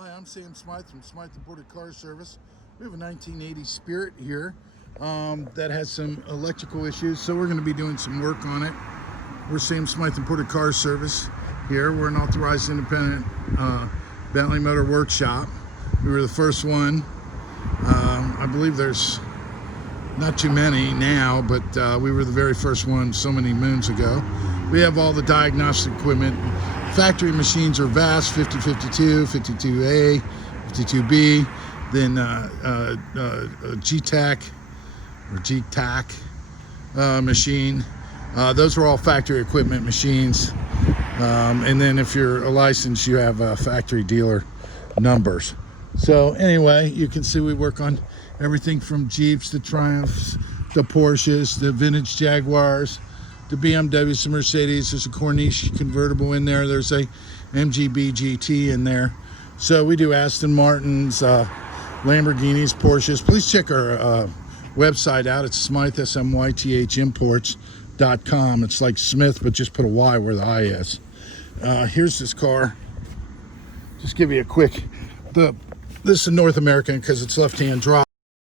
Hi, I'm Sam Smyth from Smyth Imported Car Service. We have a 1980 Spirit here that has some electrical issues, so we're going to be doing some work on it. We're Sam Smyth Imported Car Service here. We're an authorized independent Bentley Motor Workshop. We were the first one. I believe there's not too many now, but we were the very first one so many moons ago. We have all the diagnostic equipment. Factory machines are vast, 5052, 52A, 52B, then GTAC or GTAC machine. Those are all factory equipment machines. And then if you're a license, you have factory dealer numbers. So anyway, you can see we work on everything from Jeeps to Triumphs to Porsches to vintage Jaguars to BMWs to Mercedes. There's a Corniche convertible in there. There's a MGB GT in there. So we do Aston Martins, Lamborghinis, Porsches. Please check our website out. It's Smyth, SMYTH imports.com. It's like Smith, but just put a Y where the I is. Here's this car. Just give you a quick, this is North American because it's left-hand drive.